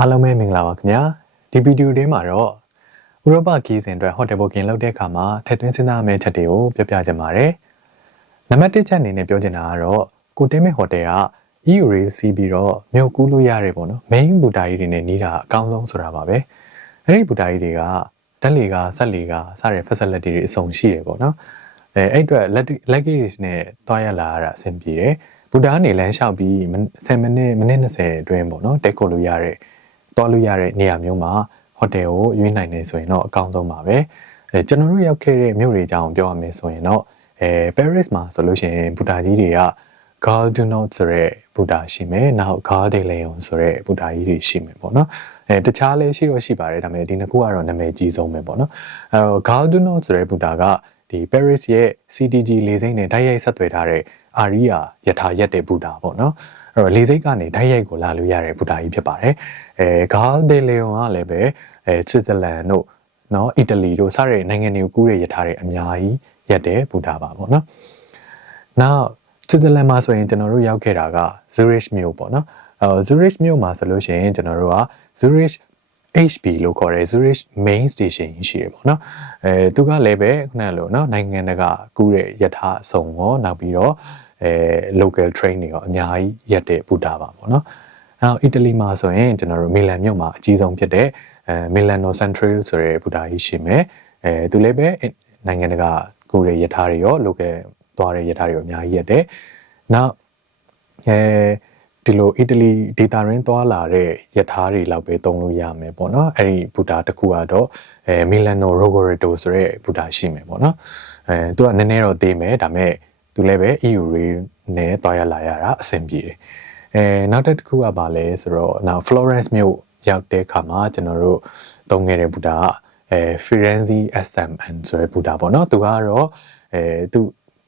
အားလုံးပဲမင်္ဂလာပါခင်ဗျာဒီဗီဒီယိုထဲမှာတော့ဥရောပခီးစဉ်အတွက်ဟိုတယ်ဘွတ်ကင်လုပ်တဲ့အခါမှာထည့်သွင်းစဉ်းစားရမယ့်ချက်တွေကိုပြောပြချင်ပါတယ်နံပါတ်1ချက်အနေနဲ့ပြောချင်တာကတော့ကိုတင်းမဲ့ဟိုတယ်က EU ရေစီးပြီးတော့မြို့ကူးလို့ရတယ်ပေါ့နော် main ဘူတာကြီးတွေနဲ့နေတာအကောင်းဆုံးဆိုတာပါပဲအဲ့ဒီဘူတာကြီးတွေကတက်လီကဆက်လီကစတဲ့ facility တွေအစုံရှိတယ်ပေါ့နော်အဲ့အတွက် luggage နဲ့တွားရလာရတာအဆင်ပြေတယ်ဘူတာကနေလမ်းလျှောက်ပြီး10မိနစ်20အတွင်းပေါ့နော်တက်ကိုလို့ရတဲ့တွားလို့ရတဲ့နေရာမျိုးမှာဟိုတယ်ကိုရွေးနိုင်နေဆိုရင်တော့အကောင်းဆုံးပါပဲကျွန်တော်တို့ရောက်ခဲ့တဲ့မြို့တွေအကြောင်းပြောရမယ်ဆိုရင်တော့Paris မှာဆိုလို့ရှိရင်ဘူတာကြီးတွေက Gare du Nord ဆိုတဲ့ဘူတာရှိမယ်နောက် Gare de Lyon ဆိုတဲ့ဘူတာကြီးတွေရှိမယ်ပေါ့နော်တခြားလည်းရှိပါတယ်ဒါပေမဲ့ဒီနှစ်ခုကတော့နာမည်ကြီးဆုံးပဲပေါ့နော်Gare du Nord ဆိုတဲ့ဘူတာကဒီ Paris ရဲ့ CDG လေဆိပ်နဲ့တိုက်ရိုက်ဆက်သွယ်ထားတဲ့ Aria ရထားရက်တဲ့ဘူတာပေါ့နော်အဲ့တော့လေဆိပ်ကနေတိုက်ရိုက်ကိုလာလို့ရတဲ့ဘူတာကြီးဖြစ်ပါတယ်Gare de Lyon ကလည်းပဲဆွစ်ဇာလန်တို့နော်အီတလီတို့စတဲ့နိုင်ငံတွေကိုကူးတဲ့ရထားတွေအများကြီးရက်တဲ့ဘူတာပါပေါ့နော်နောက်ဆွစ်ဇာလန်မှာဆိုရင်ကျွန်တော်တို့ရောက်ခဲ့တာက Zurich မြို့ပေါ့နော်Zurich မြို့မှာဆိုလို့ရှိရင်ကျွန်တော်တို့က Zurich HB လို့ခေါ်တဲ့ Zurich Main Station ရှိတယ်ပေါ့နော်သူကလည်းပဲခုနကလို့နော်နိုင်ငံတကာကူးတဲ့ရထားအစုံရောနောက်ပြီးတော့local train တွေရောအများကြီးရက်တဲ့ဘူတာပါပေါ့နော်နောက်အီတလီမှာဆိုရင်ကျွန်တော်တို့မီလန်မြို့မှာအကြီးဆုံးဖြစ်တဲ့Milano Central ဆိုတဲ့ဘူတာကြီးရှိမယ်သူလည်းပဲနိုင်ငံတကာကူးတဲ့ရထားတွေရော local သွားတဲ့ရထားတွေရောအများကြီးရက်တယ်နောက်ဒီလိုအီတလီဒေတာရင်းသွားလာတဲ့ရထားတွေလောက်ပဲသုံးလို့ရမယ်ပေါ့နော်အဲ့ဒီဘူတာတစ်ခုကတော့Milano Rogoreto ဆိုတဲ့ဘူတာရှိမယ်ပေါ့နော်သူကနည်းနည်းတော့သေးမယ်ဒါပေမဲ့သူလည်းပဲ EU ရေနဲ့သွားရလာရတာအဆင်ပြေတယ်နောက်တစ်ခုကပါလဲဆိုတော့နောက် Florence မြို့ရောက်တဲ့အခါမှာကျွန်တော်တို့သုံးခဲ့တဲ့ဘူတာကFirenze SMN ဆိုတဲ့ဘူတာပေါ့နော်သူကတော့သူ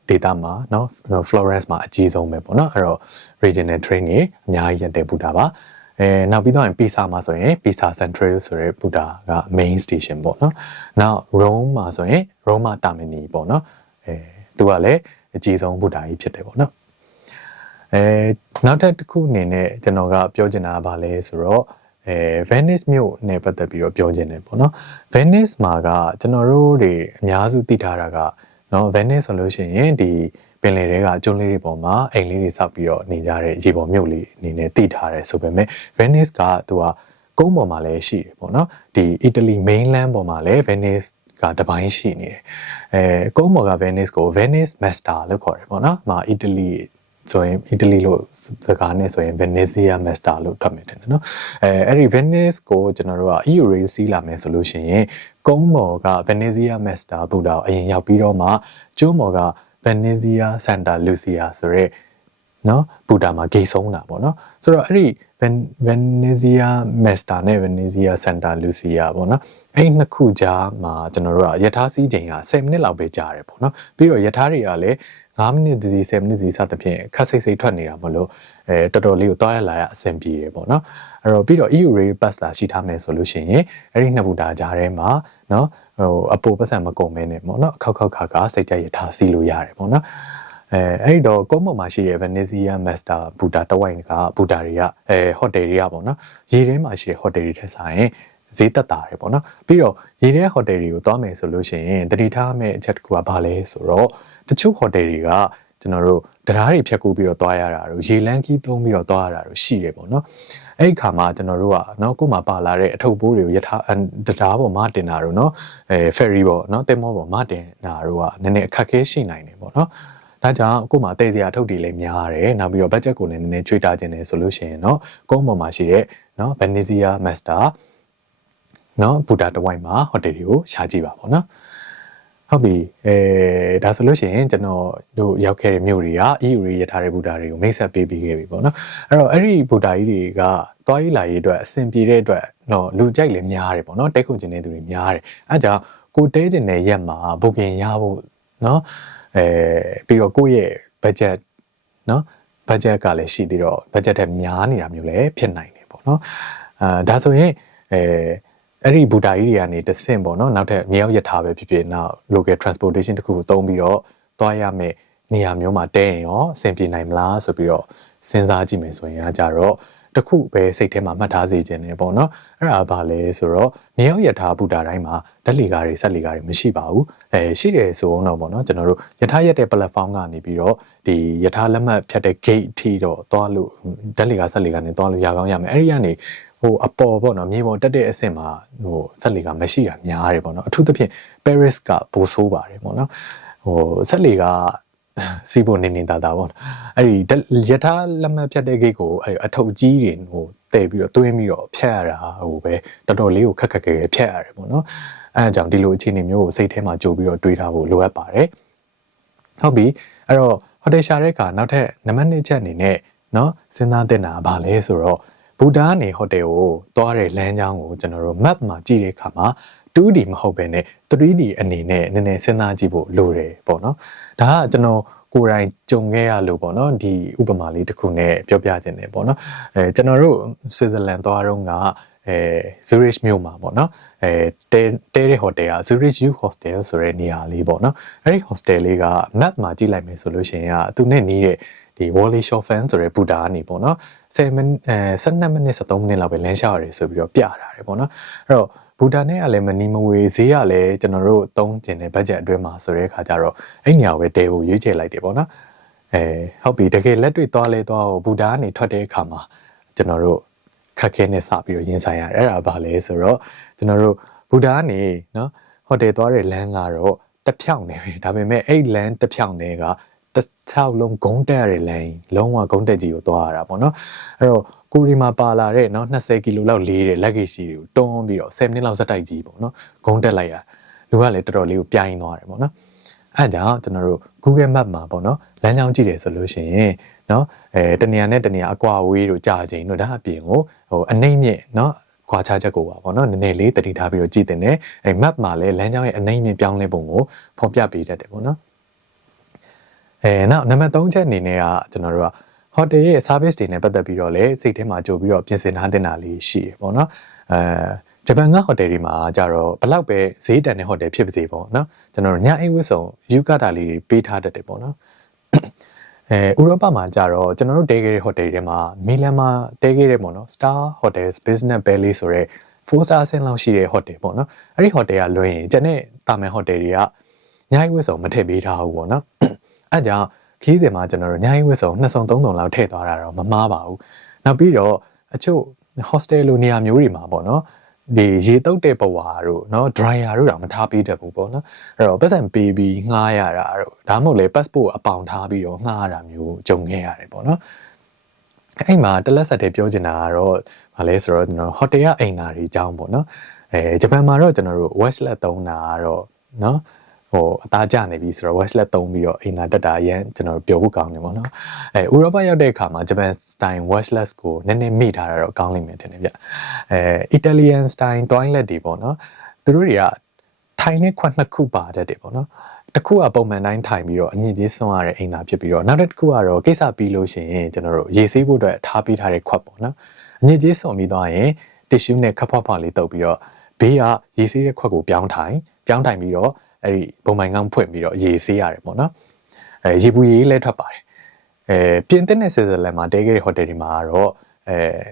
ဒေတာမှာเนาะ Florence မှာအကြီးဆုံးပဲပေါ့နော်အဲ့တော့ regional train တွေအများကြီးရက်တဲ့ဘူတာပါနောက်ပြီးတော့ပီဆာမှာဆိုရင် Pisa Central ဆိုတဲ့ဘူတာက main station ပေါ့နော်နောက် Rome မှာဆိုရင် Roma Termini ပေါ့နော်သူကလည်းအကြီးဆုံးဘူတာကြီးဖြစ်တယ်ပေါ့နော်နောက်တစ်ခုအနေနဲ့ကျွန်တော်ကပြောချင်တာကဘာလဲဆိုတော့Venice မြို့နဲ့ပတ်သက်ပြီးတော့ပြောချင်တယ်ပေါ့နော် Venice မှာကကျွန်တော်တို့တွေအများစုသိထားတာကနော် Venice ဆိုလို့ရှိရင်ဒီပင်လယ်တွေကကျွန်းလေးတွေပေါ်မှာအိမ်လေးတွေဆောက်ပြီးတော့နေကြတဲ့ရေပေါ်မြို့လေးအနေနဲ့သိထားတယ်ဆိုပေမဲ့ Venice ကသူကကုန်းပေါ်မှာလည်းရှိတယ်ပေါ့နော်ဒီ Italy mainland ပေါ်မှာလည်း Venice ကတပိုင်းရှိနေတယ်ကုန်းပေါ်က Venice ကို Venice Master လို့ခေါ်တယ်ပေါ့နော်မှာ Italy ဆိုရင် Italy လို့စကားနဲ့ဆိုရင် Venezia Master လို့ထပ်မယ်တယ်နော်အဲ့ဒီ Venice ကိုကျွန်တော်တို့က EU ရေစီးလာမယ်ဆိုလို့ရှိရင်ကုန်းပေါ်က Venezia Master ဘူတာကိုအရင်ရောက်ပြီးတော့မှကျွန်းပေါ်က Venezia Santa Lucia ဆိုရဲနော်ဘူတာမှာဂိတ်ဆုံးတာပေါ့နော်ဆိုတော့အဲ့ဒီ Venezia Master နဲ့ Venezia Santa Lucia ပေါ့နော်အဲ့ဒီနှစ်ခုကြားမှာကျွန်တော်တို့ကရထားစီးချိန်က10မိနစ်လောက်ပဲကြာတယ်ပေါ့နော်ပြီးတော့ရထားတွေကလည်း5မိနစ်ဒီ10မိနစ်စီစသဖြင့်ခက်စိတ်ထွက်နေတာမလို့တော်တော်လေးကိုတွားရလာရအဆင်ပြေတယ်ပေါ့နော်အဲ့တော့ပြီးတော့ EU Rail Pass လာရှိထားမယ်ဆိုလို့ရှိရင်အဲ့ဒီနှစ်ဘူတာကြားထဲမှာနော်အပိုပတ်စံမကုန်မဲနဲ့ပေါ့နော်ခောက်ခါစိတ်ကြရထားစီးလို့ရတယ်ပေါ့နော်အဲ့ဒီတော့ကုန်းပေါ်မှာရှိတဲ့ Venezia Master ဘူတာတဝိုက်ကဘူတာတွေကဟိုတယ်တွေကပေါ့နော်ရေထဲမှာရှိတဲ့ဟိုတယ်တွေထက်ဆိုင်ဈေးသက်သာတယ်ပေါ့နော်ပြီးတော့ရေထဲဟိုတယ်တွေကိုသွားမယ်ဆိုလို့ရှိရင်တတိထားမဲ့အချက်တစ်ခုကဘာလဲဆိုတော့တချို့ဟိုတယ်တွေကကျွန်တော်တို့တရားတွေဖြတ်ကူးပြီးတော့သွားရတာတို့ရေလန်းကြီးသုံးပြီးတော့သွားရတာတို့ရှိတယ်ပေါ့နော်အဲ့ဒီခါမှာကျွန်တော်တို့ကနော်ကို့မှာပါလာတဲ့အထုပ်ပိုးတွေကိုတရားပေါ်မှာတင်တာတို့နော်ferry ပေါ့နော်သင်္ဘောပေါ်မှာတင်တာတို့ကနည်းနည်းအခက်ခဲရှိနိုင်တယ်ပေါ့နော်ဒါကြောင့်ကို့မှာတည်စရာအထုပ်တွေလည်းများတယ်နောက်ပြီးတော့ budget ကိုလည်းနည်းနည်းချွေးတာခြင်းတယ်ဆိုလို့ရှိရင်နော်ကုန်းပေါ်မှာရှိတဲ့နော် Venezia Master နော်ဘူတာတဝိုက်မှာဟိုတယ်တွေကိုရှာကြည့်ပါပေါ့နော်ဟုတ်ပြီဒါဆိုလို့ရှိရင်ကျွန်တော်တို့ရောက်ခဲ့တဲ့မြို့တွေက EU ရေရထားတဲ့ဘူတာတွေကိုမိတ်ဆက်ပေးပြီးခဲ့ပြီပေါ့နော်အဲ့တော့အဲ့ဒီဘူတာကြီးတွေကသွားရေးလာရေးအတွက်အဆင်ပြေတဲ့အတွက်တော့လူကြိုက်လည်းများတယ်ပေါ့နော်တဲခုကျင်တဲ့သူတွေများတယ်အဲကြောင့်ကိုတဲကျင်တဲ့ရက်မှာဘုတ်ကင်ရဖို့နော်ပြီးတော့ကိုယ့်ရဲ့ budget နော် budget ကလည်းရှိသေးတော့ budget ထက်များနေတာမျိုးလည်းဖြစ်နိုင်တယ်ပေါ့နော်ဒါဆိုရင်အဲ့ဒီဘူတာကြီးတွေကနေတဆင့်ပေါ့နော်နောက်ထပ်မြေရောက်ရထားပဲဖြစ်ဖြစ်နောက် local transportation တခုကိုသုံးပြီးတော့သွားရမယ်နေရာမျိုးမှာတဲရင်ရောအဆင်ပြေနိုင်မလားဆိုပြီးတော့စဉ်းစားကြည့်မယ်ဆိုရင်ကြတော့ တစ်ခုပဲစိတ်ထဲမှာမှတ်ထားစေခြင်းနဲ့ပေါ့နော်အဲ့ဒါဘာလဲဆိုတော့မြေရောက်ရထားဘူတာတိုင်းမှာဓာတ်လေကားတွေစက်လေကားတွေမရှိပါဘူးရှိတယ်ဆိုတော့ပေါ့နော်ကျွန်တော်တို့ယထာရက်တဲ့ platform ကနေပြီးတော့ဒီယထာလက်မှတ်ဖြတ်တဲ့ gate အထိတော့သွားလို့ဓာတ်လေကားစက်လေကားနဲ့သွားလို့ရကောင်းရမယ်အဲ့ဒီကနေဟိုအပေါ်ပေါ့နော်မြေပေါ်တက်တဲ့အဆင့်မှာဟိုစက်လေကားမရှိတာများတယ်ပေါ့နော်အထူးသဖြင့် Paris ကပိုဆိုးပါတယ်ပေါ့နော်ဟိုစက်လေကားစီးဖို့နေနေတာပေါ့အဲ့ဒီယထာလက်မှတ်ဖြတ်တဲ့ gate ကိုအဲ့အထုပ်ကြီးတွေဟိုတည်ပြီးတော့တွင်းပြီးတော့ဖြတ်ရတာဟိုပဲတော်တော်လေးကိုခက်ခက်ခဲခဲဖြတ်ရတယ်ပေါ့နော်အဲအကြောင်းဒီလိုအခြေအနေမျိုးကိုစိတ်ထဲမှာကြိုပြီးတော့တွေးထားဖို့လိုအပ်ပါတယ်ဟုတ်ပြီအဲ့တော့ဟိုတယ်ရှာတဲ့အခါနောက်ထပ်နံပါတ်2ချက်အနေနဲ့เนาะစဉ်းစားသင့်တာဘာလဲဆိုတော့ဘူတာကနေဟိုတယ်ကိုသွားတဲ့လမ်းကြောင်းကိုကျွန်တော်တို့ map မှာကြည့်တဲ့အခါမှာ 2D မဟုတ်ဘဲနဲ့ 3D အနေနဲ့နည်းနည်းစဉ်းစားကြည့်ဖို့လိုတယ်ပေါ့နော်ဒါကကျွန်တော်ကိုယ်တိုင်ကြုံခဲ့ရလို့ပေါ့နော်ဒီဥပမာလေးတစ်ခုနဲ့ပြောပြခြင်းတယ်ပေါ့နော်ကျွန်တော်တို့ဆွစ်ဇာလန်သွားတော့ကZurich မြို့မှာပေါ့နော်တဲတဲ့ဟိုတယ်က Zurich Youth Hostel ဆိုတဲ့နေရာလေးပေါ့နော်အဲ့ဒီ hostel လေးက map မှာကြည့်လိုက်မယ်ဆိုလို့ရှိရင်သူနဲ့နီးတဲ့ဒီ Wally Chauffin ဆိုတဲ့ဘူတာကနေပေါ့နော်12မိနစ်13မိနစ်လောက်ပဲလမ်းလျှောက်ရတယ်ဆိုပြီးတော့ပြထားတယ်ပေါ့နော်အဲ့တော့ဘူတာနဲ့ကလည်းမနီမဝေဈေးကလည်းကျွန်တော်တို့သုံးကျင်တဲ့ budget အတွင်းမှာဆိုတဲ့အခါကျတော့အဲ့နေရာကိုပဲတဲကိုရွေးချယ်လိုက်တယ်ပေါ့နော်ဟုတ်ပြီတကယ်လက်တွေ့သွားလဲသွားဘူတာကနေထွက်တဲ့အခါမှာကျွန်တော်တို့ခက်ခဲနဲ့စပြီးတော့ရင်ဆိုင်ရတယ်အဲ့ဒါဘာလဲဆိုတော့ကျွန်တော်တို့ဘူတာကနေနော်ဟိုတယ်သွားတဲ့လမ်းကတော့တစ်ဖြောင်းနေပဲဒါပေမဲ့အဲ့လမ်းတစ်ဖြောင်းတွေကတစ်ချောက်လုံးဂုံးတက်ရတဲ့လမ်းလုံးဝဂုံးတက်ကြီးကိုသွားရတာပေါ့နော်အဲ့တော့ကိုရီမှာပါလာတဲ့နော်20ကီလိုလောက်လေးတဲ့လက်ကေစီတွေကိုတွန်းပြီးတော့10မိနစ်လောက်ဇက်တိုက်ကြီးပေါ့နော်ဂုံးတက်လိုက်ရလူကလည်းတော်တော်လေးကိုပြိုင်သွားတယ်ပေါ့နော်အဲ့ကြောင့်ကျွန်တော်တို့ Google Map မှာပေါ့နော်လမ်းကြောင်းကြည့်တယ်ဆိုလို့ရှိရင်နော်တနေရာနဲ့တနေရာအကွာဝေးတို့ကြာချိန်တို့ဒါအပြင်ကိုဟိုအနှိမ့်မြင့်နော်ခွာခြားချက်ကိုပါပေါ့နော်နည်းနည်းလေးတတိထားပြီးတော့ကြည့်တင်တယ်အဲ့ map မှာလည်းလမ်းကြောင်းရဲ့အနှိမ့်မြင့်ပြောင်းလဲပုံကိုဖော်ပြပေးတတ်တယ်ပေါ့နော်နောက်နံပါတ်3ချက်အနေနဲ့ကကျွန်တော်တို့ကဟိုတယ်ရဲ့ service တွေနဲ့ပတ်သက်ပြီးတော့လည်းစိတ်ထဲမှာကြိုပြီးတော့ပြင်ဆင်ထားတဲ့နာလေးရှိရပေါ့နော်ဂျပန်ကဟိုတယ်တွေမှာကြတော့ဘလောက်ပဲဈေးတန်တဲ့ဟိုတယ်ဖြစ်ပါစေပေါ့နော်ကျွန်တော်တို့ညအိမ်ဝတ်ဆောင်ယူကတာလေးတွေပေးထားတတ်တယ်ပေါ့နော်ဥရောပမှာကြတော့ကျွန်တော်တို့တဲခဲ့တဲ့ဟိုတယ်တွေမှာမီလန်မှာတဲခဲ့တဲ့ပေါ့နော် Star Hotels Business Palace ဆိုတဲ့4 star ဆင့်လောက်ရှိတဲ့ဟိုတယ်ပေါ့နော်အဲ့ဒီဟိုတယ်ကလွှဲရင်ကျန်တဲ့တာမန်ဟိုတယ်တွေကညအိမ်ဝတ်ဆောင်မထည့်ပေးထားဘူးပေါ့နော်အဲ့ကြောင့်ခီးစဉ်မှာကျွန်တော်တို့ညအိမ်ဝတ်ဆောင်2ဆုံ3ဆုံလောက်ထည့်သွားတာတော့မမှားပါဘူးနောက်ပြီးတော့အချို့ hostel လိုနေရာမျိုးတွေမှာပေါ့နော်ဒီရေတုပ်တဲ့ဘဝတို့เนาะ dryer တို့တော့မထားပေးတတ်ဘူးပေါ့နော်အဲ့တော့ပတ်စံပေးပြီးငှားရတာတို့ဒါမှမဟုတ်လေ passport အပေါင်ထားပြီးတော့ငှားရတာမျိုးကြုံခဲ့ရတယ်ပေါ့နော်အဲ့မှာတလက်ဆက်တည်းပြောချင်တာကတော့ဗာလဲဆိုတော့ကျွန်တော် hotel ကအိမ်သားတွေအကြောင်းပေါ့နော်ဂျပန်မှာတော့ကျွန်တော်တို့ Westlet သုံးတာကတော့เนาะဟိုအသားကျနေပြီဆိုတော့ Westlet သုံးပြီးတော့အိမ်သာတက်တာအရင်ကျွန်တော်ပြောဖို့ကောင်းတယ်ပေါ့နော်ဥရောပရောက်တဲ့အခါမှာ Japan style Westlet ကိုနည်းနည်းမိထားတာတော့ကောင်းလိမ့်မယ်ထင်တယ်ဗျItalian style toilet တွေပေါ့နော်သူတို့တွေကထိုင်နဲ့ခွက်နှစ်ခုပါတတ်တယ်ပေါ့နော်တစ်ခုကပုံမှန်တိုင်းထိုင်ပြီးတော့အညစ်အကြေးဆွမ်းရတဲ့အိမ်သာဖြစ်ပြီးတော့နောက်တစ်ခုကတော့ကိစ္စပြီးလို့ရှိရင်ကျွန်တော်တို့ရေဆေးဖို့အတွက်ထားပေးထားတဲ့ခွက်ပေါ့နော်အညစ်အကြေးဆွမ်းပြီးသွားရင် tissue နဲ့ခပ်ဖွားဖွားလေးတုပ်ပြီးတော့ဘေးကရေဆေးတဲ့ခွက်ကိုပြောင်းထိုင်ပြီးတော့အဲ့ဒီပုံမှန်ကောင်းဖွင့်ပြီးတော့ရေဆေးရတယ်ပေါ့နော်ရေပူရေလဲထွက်ပါတယ်ပြင်သစ်နဲ့ဆွစ်ဇာလန်မှာတဲခဲ့တဲ့ဟိုတယ်တွေမှာကတော့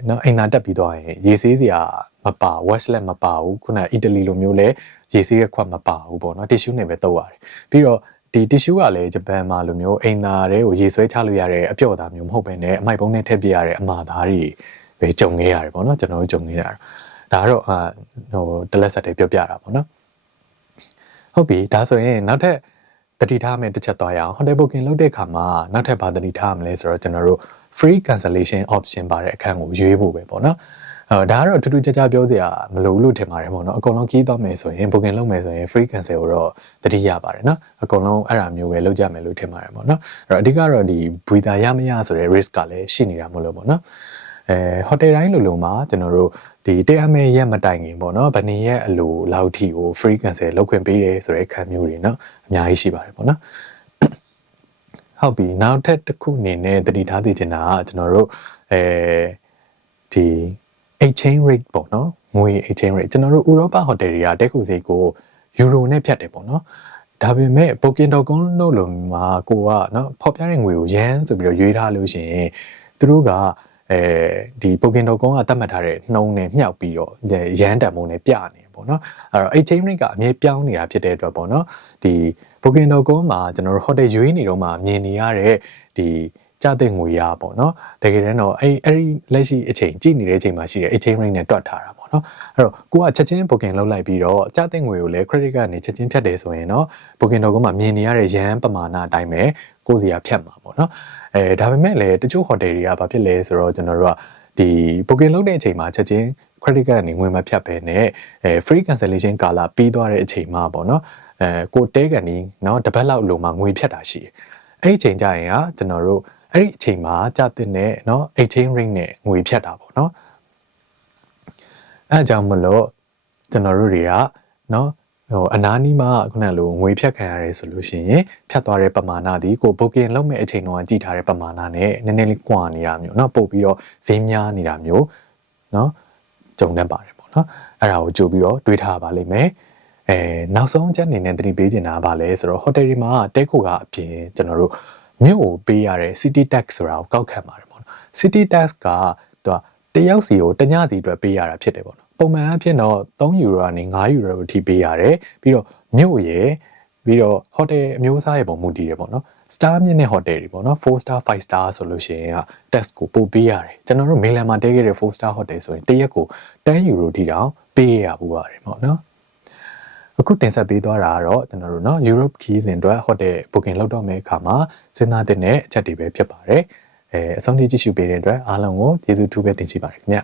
နော်အိမ်သာတက်ပြီးသွားရင်ရေဆေးစရာမပါ Westlet မပါဘူးခုနအီတလီလိုမျိုးလဲရေဆေးရဲ့ခွက်မပါဘူးပေါ့နော် tissue နဲ့ပဲတုပ်ရတယ်ပြီးတော့ဒီ tissue ကလည်းဂျပန်မှာလိုမျိုးအိမ်သာတွေကိုရေဆွဲချလို့ရတဲ့အပျော့သားမျိုးမဟုတ်ဘဲနဲ့အမိုက်ပုံးနဲ့ထည့်ပြရတဲ့အမှားသားတွေပဲကြုံခဲ့ရတယ်ပေါ့နော်ကျွန်တော်တို့ကြုံခဲ့တာဒါကတော့ဟိုတလက်ဆက်တွေပြောပြတာပေါ့နော်ဟုတ်ပြီဒါဆိုရင်နောက်ထပ်တတိထားမယ်တစ်ချက်သွားရအောင် hotel booking လုပ်တဲ့အခါမှာနောက်ထပ်ဘာတတိထားမလဲဆိုတော့ကျွန်တော်တို့ free cancellation option ပါတဲ့အခန်းကိုရွေးဖို့ပဲပေါ့နော်ဒါကတော့ထူးထူးခြားခြားပြောစရာမလိုဘူးလို့ထင်ပါတယ်ပေါ့နော်အကုန်လုံးကြီးသွားမယ်ဆိုရင် booking လုပ်မယ်ဆိုရင် free cancel ကိုတော့တတိရပါတယ်နော်အကုန်လုံးအဲ့ဒါမျိုးပဲလုပ်ကြမယ်လို့ထင်ပါတယ်ပေါ့နော်အဲ့တော့အဓိကတော့ဒီ visa ရမရဆိုတဲ့ risk ကလည်းရှိနေတာမို့လို့ပေါ့နော်ဟိုတယ်တိုင်းလိုမှာကျွန်တော်တို့ဒီတရားမဲ့ရက်မတိုင်ခင်ပေါ့နော်ဗနေရက်အလိုလောက်ထိကို free cancel လုပ်ခွင့်ပေးတယ်ဆိုတဲ့ခံမျိုးတွေနော်အများကြီးရှိပါတယ်ပေါ့နော်ဟုတ်ပြီနောက်ထပ်တစ်ခုအနေနဲ့တတိထားသိချင်တာကကျွန်တော်တို့ဒီ exchange rate ပေါ့နော်ငွေ exchange rate ကျွန်တော်တို့ဥရောပဟိုတယ်တွေကတက်ခုစီကိုယူရိုနဲ့ဖြတ်တယ်ပေါ့နော်ဒါပေမဲ့ booking.com လို့မှာကိုကနော်ဖော်ပြတဲ့ငွေကိုရန်ဆိုပြီးတော့ရွေးထားလို့ရှိရင်သူတို့က ဒီ Booking.com ကသတ်မှတ်ထားတဲ့နှုံးနဲ့မြှောက်ပြီးတော့ရန်တန်မိုးနဲ့ပြနေပေါ့နော်အဲ့တော့ exchange rate ကအမြဲပြောင်းနေတာဖြစ်တဲ့အတွက်ပေါ့နော်ဒီ Booking.com မှာကျွန်တော်တို့ hotel ရွေးနေတော့မှမြင်နေရတဲ့ဒီကြတဲ့ငွေရပေါ့နော်တကယ်တမ်းတော့အဲ့ဒီလက်ရှိအချိန်ကြည့်နေတဲ့အချိန်မှာရှိတဲ့ exchange rate နဲ့တွက်ထားတာပေါ့နော်အဲ့တော့ကိုကချက်ချင်း booking လုပ်လိုက်ပြီးတော့ကြတဲ့ငွေကိုလည်း credit card နဲ့ချက်ချင်းဖြတ်တယ်ဆိုရင်တော့ booking.com မှာမြင်နေရတဲ့ရန်ပမာဏအတိုင်းပဲကိုယ်စီကဖြတ်မှာပေါ့နော်ဒါပေမဲ့လည်းတချို့ hotel တွေကဘာဖြစ်လဲဆိုတော့ကျွန်တော်တို့ကဒီ booking လုပ်တဲ့အချိန်မှာချက်ချင်း credit card နဲ့ငွေမဖြတ်ဘဲနဲ့free cancellation ကာလပြီးသွားတဲ့အချိန်မှာပေါ့နော်ကိုတဲကန်ဒီเนาะတစ်ပတ်လောက်လိုမှငွေဖြတ်တာရှိတယ်အဲ့ဒီအချိန်ကျရင်ကကျွန်တော်တို့အဲ့ဒီအချိန်မှာကြာတဲ့နဲ့เนาะ exchange rate နဲ့ငွေဖြတ်တာပေါ့เนาะအဲအကြောင်းမလို့ကျွန်တော်တို့တွေကเนาะအနားနီးမှာခုနကလိုငွေဖြတ်ခံရတယ်ဆိုလို့ရှိရင်ဖြတ်သွားတဲ့ပမာဏဒီကို booking လုပ်မဲ့အချိန်တော့ကြည့်ထားတဲ့ပမာဏနဲ့နည်းနည်းလေးကွာနေတာမျိုးเนาะပို့ပြီးတော့ဈေးများနေတာမျိုးเนาะကြုံတတ်ပါတယ်ပေါ့เนาะအဲ့ဒါကိုကြိုပြီးတော့တွေးထားပါလိမ့်မယ်နောက်ဆုံးအချက်အနေနဲ့သတိပေးချင်တာကဘာလဲဆိုတော့ hotel တွေမှာတဲခိုကအပြင်ကျွန်တော်တို့မြို့ကိုပေးရတဲ့ city tax ဆိုတာကိုကောက်ခံပါတယ်ပေါ့နော် city tax ကသူကတယောက်စီကိုတညစီအတွက်ပေးရတာဖြစ်တယ်ပေါ့နော်ပုံမှန်အဖြစ်တော့3ယူရိုကနေ5ယူရိုအထိပေးရတယ်ပြီးတော့မြို့ရယ်ပြီးတော့ hotel အမျိုးအစားရပုံမူတည်တယ်ပေါ့နော် star မြင့်တဲ့ hotel တွေပေါ့နော်4 star 5 star ဆိုလို့ရှိရင်က tax ကိုပို့ပေးရတယ်ကျွန်တော်တို့မေလန်မှာတဲခဲ့တဲ့4 star hotel ဆိုရင်တရက်ကို10ယူရိုထိတောင်ပေးရပူပါတယ်ပေါ့နော်အခုတင်ဆက်ပေးသွားတာကတော့ကျွန်တော်တို့เนาะ Europe ခီးစဉ်အတွက် hotel booking လုပ်တော့မယ့်အခါမှာစဉ်းစားတဲ့အချက်တွေပဲဖြစ်ပါတယ်အဆုံးထိကြည့်ရှုပေးတဲ့အတွက်အားလုံးကိုကျေးဇူးထူးပဲတင်ရှိပါတယ်ခင်ဗျ